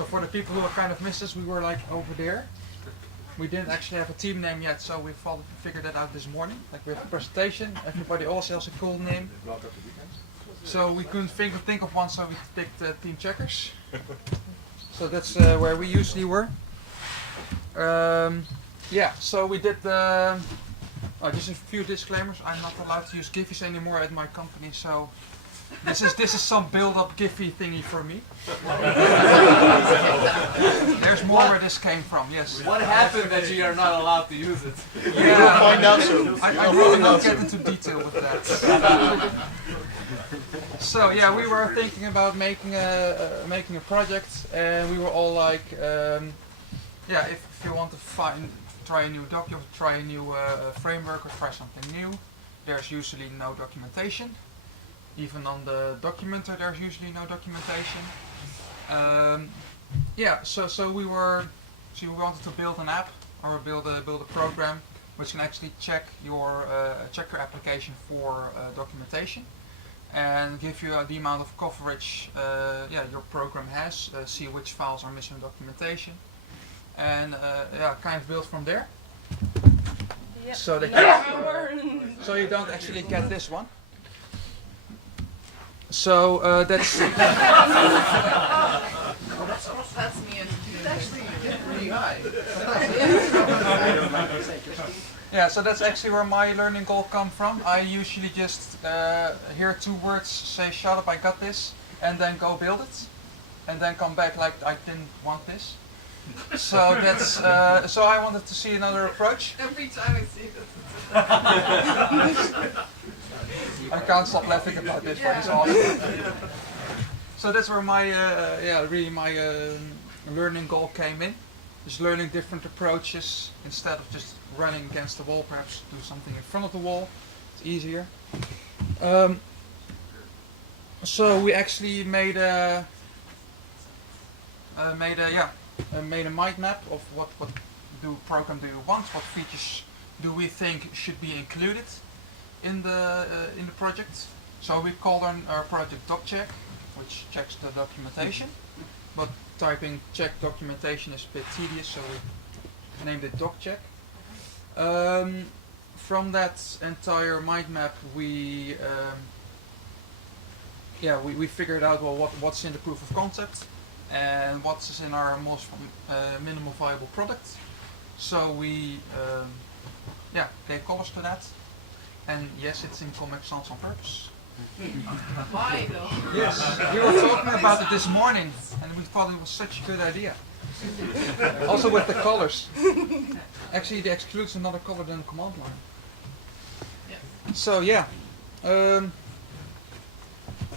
So for the people who are kind of missed us, we were like over there. We didn't actually have a team name yet, so we figured that out this morning. Like we have a presentation, everybody also has a cool name. So we couldn't think of one, so we picked Team Checkers. So that's where we usually were. Yeah, so we did just a few disclaimers. I'm not allowed to use Giphies anymore at my company, so this is some build-up Giphy thingy for me. There's more where this came from. Yes. What happened that you are not allowed to use it? Yeah, We'll find out soon. I really not get into detail with that. So yeah, we were thinking about making a project, and we were all like, yeah, if you want to try a new document, try a new framework, or try something new, there's usually no documentation. Even on the documenter, there's usually no documentation. Yeah, so we wanted to build an app or build a program which can actually check your application for documentation and give you the amount of coverage your program has. See which files are missing documentation, and kind of build from there. Yep. So that so you don't actually get this one. So that's That's me. It's actually pretty high. yeah. So that's actually where my learning goal come from. I usually just hear two words, say "shut up, I got this," and then go build it, and then come back like I didn't want this. So that's so I wanted to see another approach. Every time I see this. I can't stop laughing about this, but it's awesome. So that's where my learning goal came in. Just learning different approaches instead of just running against the wall. Perhaps do something in front of the wall. It's easier. So we actually made a mind map of what program do you want, what features do we think should be included in the project. So we called our project DocCheck, which checks the documentation. But typing check documentation is a bit tedious, so we named it DocCheck. From that entire mind map, we figured out what's in the proof of concept and what's in our most minimal viable product. So we gave colors to that. And yes, it's in Comic Sans on purpose. Why though? Yes, we were talking about it this morning, and we thought it was such a good idea. Also with the colors. Actually, it excludes another color than the command line. Yes. So yeah,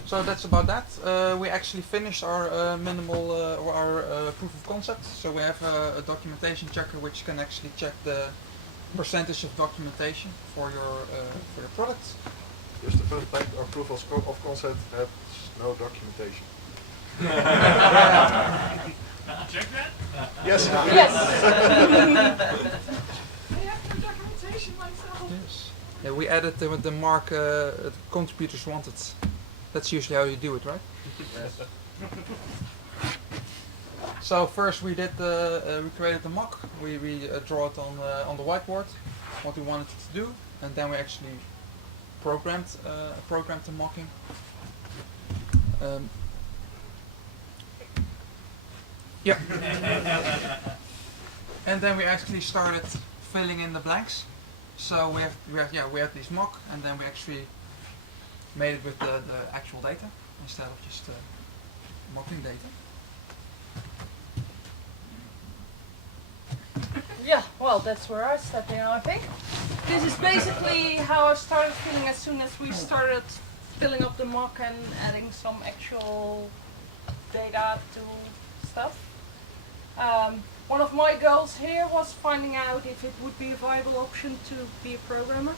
so that's about that. We actually finished our proof of concept. So we have a documentation checker which can actually check the percentage of documentation for your product. Just the first fact, our proof of concept has no documentation. Check that? Yes. Yes. I have no documentation myself. Yes. Yeah, we added the mark contributors wanted. That's usually how you do it, right? Yes. So first we did we created the mock. We draw it on the whiteboard what we wanted it to do, and then we actually programmed the mocking. Yeah. And then we actually started filling in the blanks. So we have these mock, and then we actually made it with the actual data instead of just mocking data. Yeah, well, that's where I step in, I think. This is basically how I started feeling as soon as we started filling up the mock and adding some actual data to stuff. One of my goals here was finding out if it would be a viable option to be a programmer.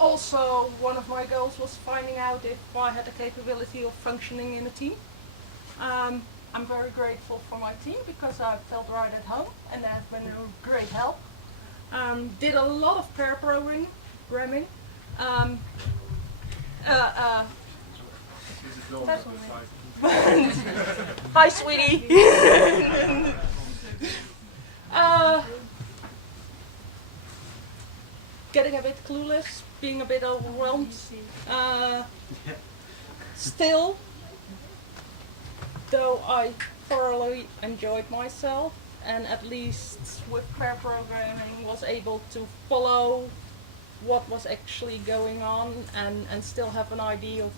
Also, one of my goals was finding out if I had the capability of functioning in a team. I'm very grateful for my team because I felt right at home and they have been a great help. Did a lot of pair programming. Hi, sweetie. Getting a bit clueless, being a bit overwhelmed. Still, though I thoroughly enjoyed myself, and at least with pair programming was able to follow what was actually going on and still have an idea of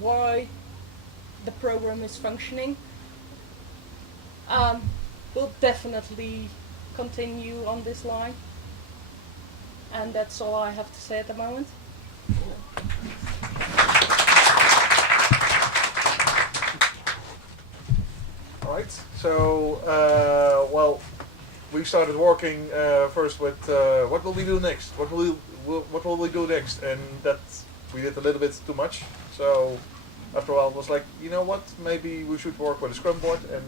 why the program is functioning. We'll definitely continue on this line, and that's all I have to say at the moment. Alright, so, well, we started working first with what will we do next? What will we do next? And that we did a little bit too much. So after a while it was like, you know what, maybe we should work with a scrum board, and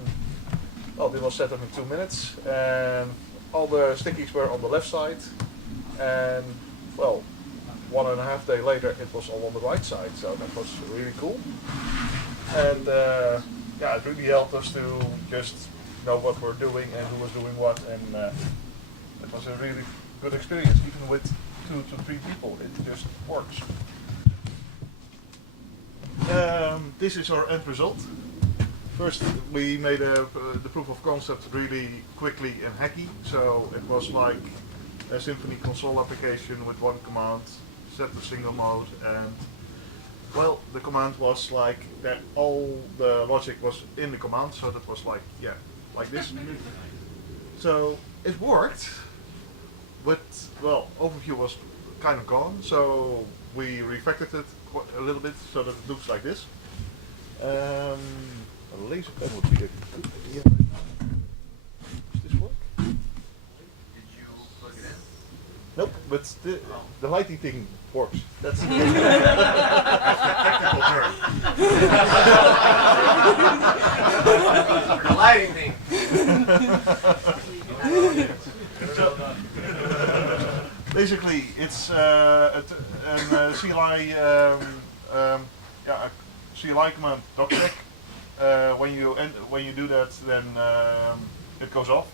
well, it was set up in 2 minutes, and all the stickies were on the left side, and well, 1.5 days later it was all on the right side, so that was really cool. And yeah, it really helped us to just know what we're doing and who was doing what, and it was a really good experience. Even with 2 to 3 people, it just works. This is our end result. First, we made the proof of concept really quickly and hacky, so it was like a Symfony console application with one command, set to single mode, and well, the command was like that. All the logic was in the command, so that was like, yeah, like this. So it worked, but well, overview was kind of gone, so we refactored it a little bit so that it looks like this. A laser pen would be a good idea. Does this work? Did you plug it in? Nope, but the lighting thing works. That's the technical term. The lighting thing. Basically, it's a CLI, CLI command doccheck. When you do that, then it goes off.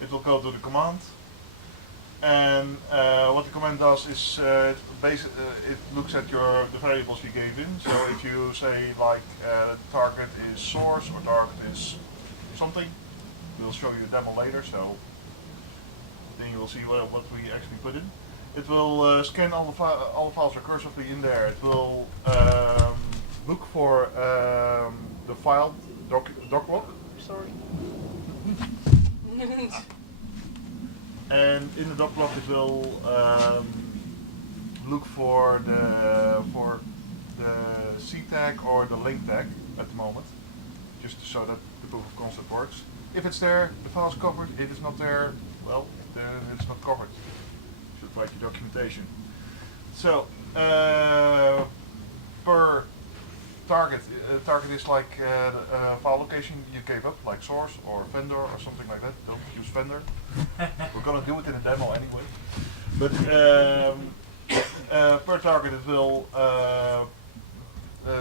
It will go to the command, and what the command does is it looks at the variables you gave in. So if you say like target is source or target is something, we'll show you a demo later. So then you will see what we actually put in. It will scan all the files recursively in there. It will look for the file doclog. Sorry. And in the doclog it will look for the C tag or the link tag at the moment, just so that the proof of concept works. If it's there, the file's covered. If it's not there, well, then it's not covered. You should write your documentation. So per target is like the file location you gave up, like source or vendor or something like that. Don't use vendor. We're gonna do it in a demo anyway. But per target it will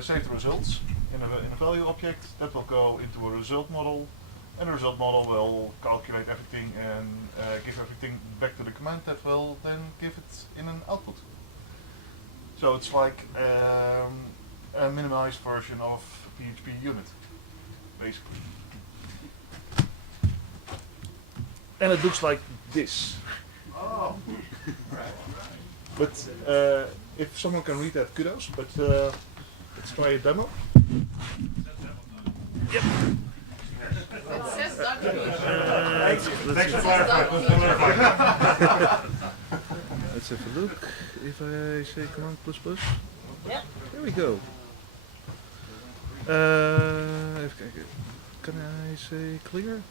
save the results in a value object that will go into a result model, and the result model will calculate everything and give everything back to the command that will then give it in an output. So it's like a minimized version of PHP unit, basically. And it looks like this. Oh. But if someone can read that, kudos. But let's try a demo. Yep. It says document. Thanks for clarifying. Let's have a look. If I say command ++. Yep. There we go. Even kijken. Can I say clear?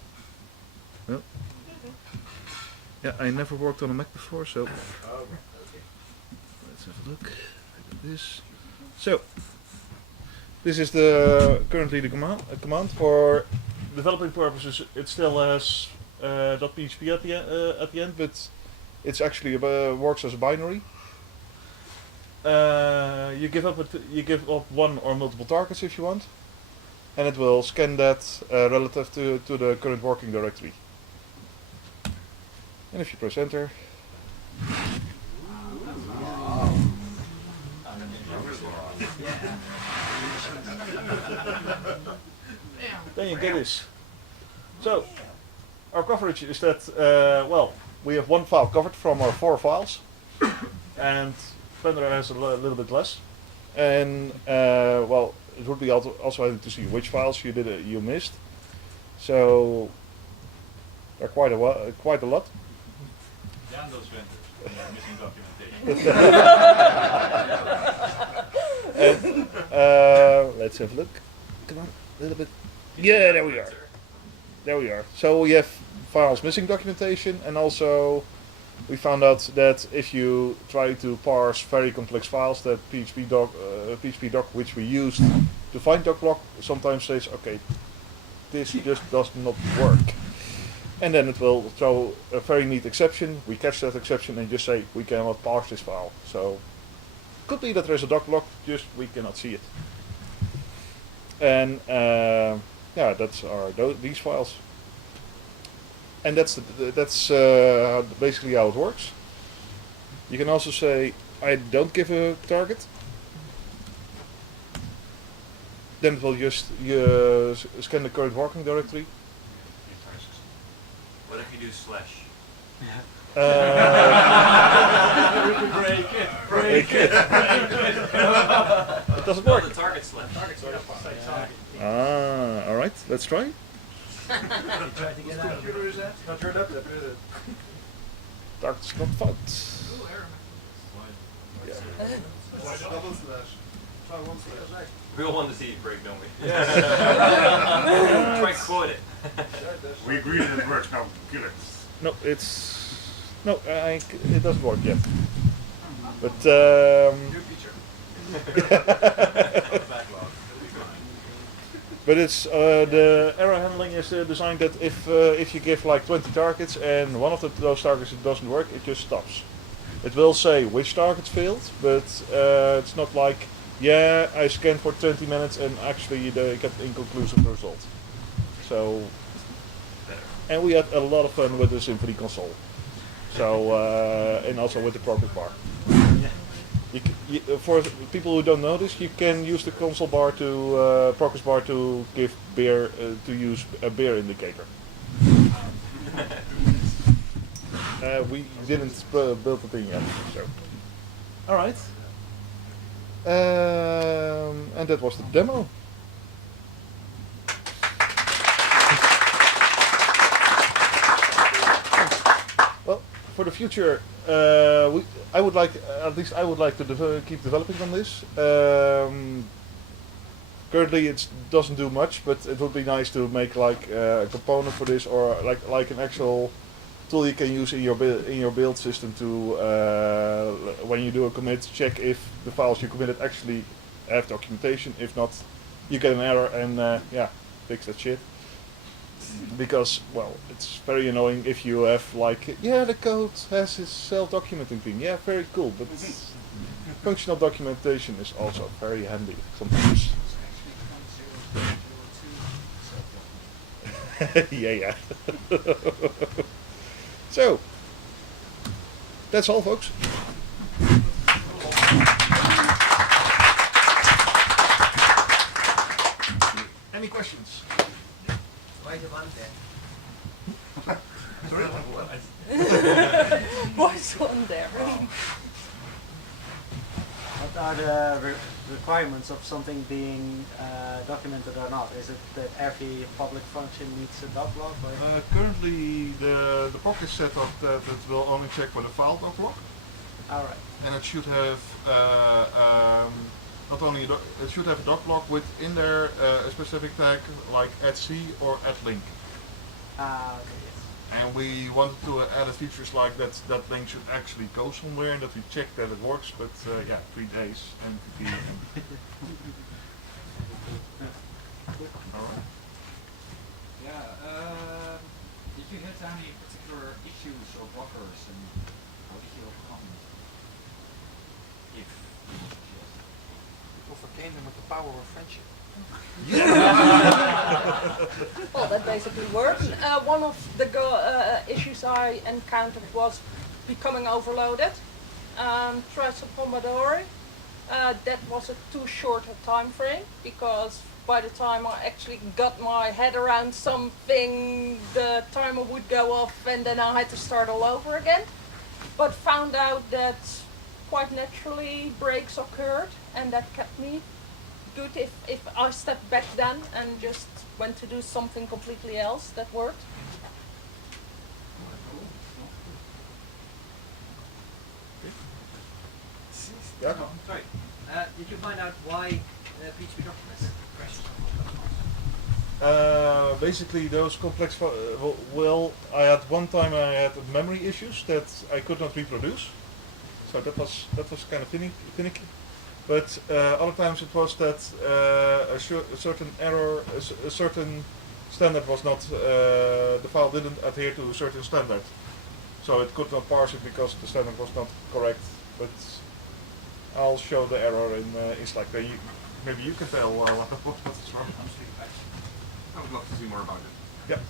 No. Yeah, I never worked on a Mac before, so let's have a look at this. So this is currently the command for developing purposes. It still has .php at the end, but it's actually works as a binary. You give up one or multiple targets if you want, and it will scan that relative to the current working directory. And if you press enter, then you get this. So, our coverage is that, well, we have one file covered from our 4 files, and Splendor has a little bit less. And, well, it would be also handy to see which files you missed. So, there are quite a lot. Damn those vendors, they're missing documentation. And, let's have a look. Come on, a little bit. Yeah, there we are. There we are. So we have files missing documentation, and also we found out that if you try to parse very complex files, that PHP doc which we used to find docblock sometimes says, okay, this just does not work. And then it will throw a very neat exception. We catch that exception and just say we cannot parse this file. So could be that there is a docblock, just we cannot see it. And yeah, that's these files. And that's basically how it works. You can also say I don't give a target. Then it will just scan the current working directory. What if you do slash? Break it. It doesn't work. The target slash. Ah, all right. Let's try. You tried to get out of Computer is that? Not your laptop, is it? Target's not found. Yeah. Why double slash? Try one slash. We all want to see it break, don't we? Yes. Try and quote it. We agree that it works, now kill it. No, it doesn't work yet. But New feature. Backlog. It'll be fine. but it's the error handling is designed that if you give like 20 targets and one of those targets it doesn't work, it just stops. It will say which targets failed, but it's not like, yeah, I scanned for 20 minutes and actually they get inconclusive result. So, and we had a lot of fun with the Symfony console. So, and also with the progress bar. For people who don't know this, you can use the console bar to progress bar to give beer to use a beer indicator. We didn't build the thing yet, so. All right. And that was the demo. Well, for the future, I would like, at least I would like to keep developing on this. Currently, it doesn't do much, but it would be nice to make like a component for this, or like an actual tool you can use in your build system to when you do a commit, check if the files you committed actually have documentation. If not, you get an error and yeah, fix that shit. Because, well, it's very annoying if you have like, yeah, the code has its self-documenting thing. Yeah, very cool, but functional documentation is also very handy sometimes. Yeah. So, that's all, folks. Any questions? Why the one there? Sorry? What's on there? What are the requirements of something being documented or not? Is it that every public function needs a doc-log? Currently, the POC is set up that it will only check for the file doc-log. Alright. And it should have not only it should have a doc-log with in there a specific tag like @c or @link. Okay, yes. And we wanted to add features like that link should actually go somewhere and that we check that it works, but yeah, 3 days and Alright. Yeah, did you hit any particular issues or blockers and how did you overcome them? If yes. Overcame them with the power of friendship. Well, that basically worked. One of the issues I encountered was becoming overloaded. Tried some Pomodoro. That was a too short a time frame because by the time I actually got my head around something, the timer would go off and then I had to start all over again. But found out that quite naturally breaks occurred, and that kept me good. If I stepped back then and just went to do something completely else, that worked. Yeah. Sorry. Did you find out why PHP documents crashed? Basically, those complex. Well, I had one time I had memory issues that I could not reproduce, so that was kind of finicky. But other times it was that a certain error, a certain standard was not. The file didn't adhere to a certain standard, so it could not parse it because the standard was not correct. But I'll show the error in Slack. Then maybe you can tell what is wrong. I would love to see more about it. Yeah.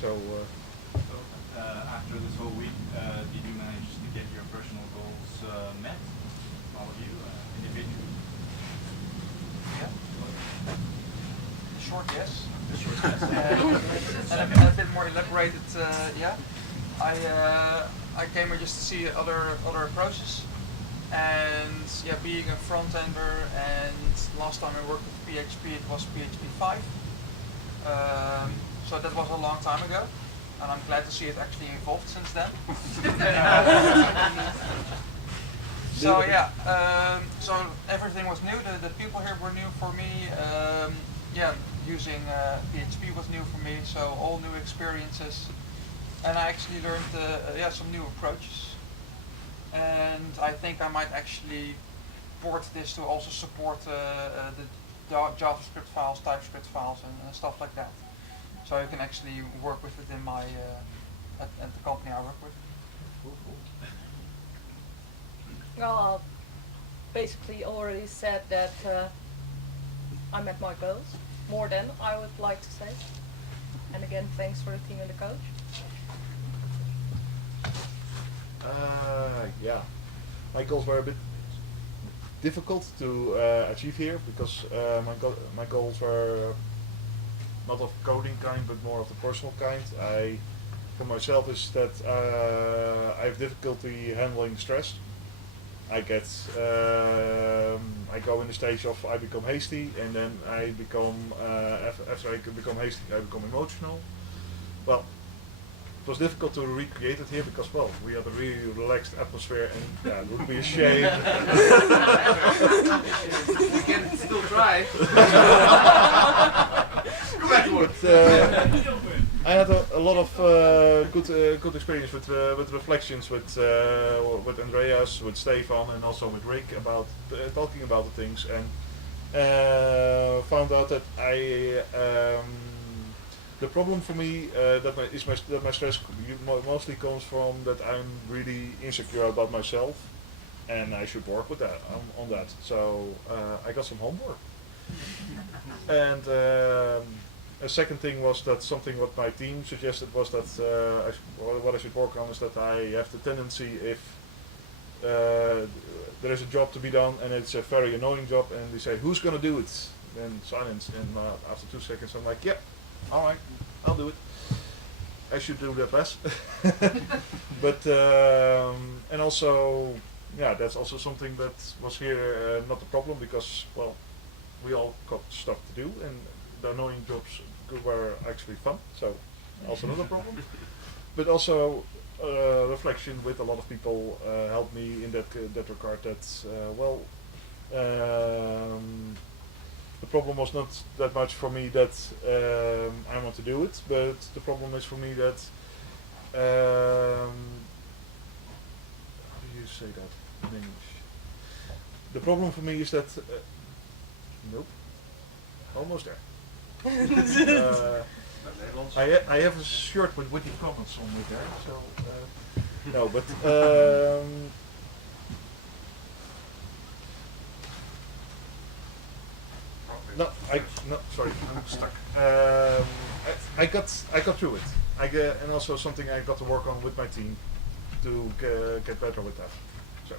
So, After this whole week, did you manage to get your personal goals met? All of you, individually? Yeah. Short yes. Sure. Yes. And a bit more elaborated. Yeah. I came here just to see other approaches, and yeah, being a front ender, and last time I worked with PHP, it was PHP 5. So that was a long time ago, and I'm glad to see it actually evolved since then. So yeah, so everything was new. The people here were new for me. Yeah, using PHP was new for me. So all new experiences. And I actually learned some new approaches, and I think I might actually port this to also support the JavaScript files, TypeScript files, and stuff like that. So you can actually work with it in my at the company I work with. Well, basically already said that I met my goals more than I would like to say. And again, thanks for the team and the coach. Yeah, my goals were a bit difficult to achieve here because my goals were not of coding kind but more of the personal kind. For myself is that I have difficulty handling stress. I go in the stage of I become hasty, and then I become after I become hasty I become emotional. Well, it was difficult to recreate it here because, well, we had a really relaxed atmosphere, and yeah, it would be a shame. We can still try. But I had a lot of good experience with reflections with Andreas, with Stefan, and also with Rick about talking about the things, and found out that the problem for me that my stress mostly comes from that I'm really insecure about myself, and I should work with that on that. So I got some homework, and a second thing was that something what my team suggested was that what I should work on is that I have the tendency if there is a job to be done and it's a very annoying job and they say who's gonna do it, then silence, and after 2 seconds I'm like, yeah, all right, I'll do it. I should do that less. But and also, yeah, that's also something that was here not a problem because, well, we all got stuff to do and the annoying jobs were actually fun, so also not a problem. But also reflection with a lot of people helped me in that regard. That the problem was not that much for me that I want to do it, but the problem is for me that how do you say that in English? The problem for me is that nope, almost there. I have a shirt with witty comments on it there, so no, but sorry, I'm stuck. I got through it. And also something I got to work on with my team to get better with that. So.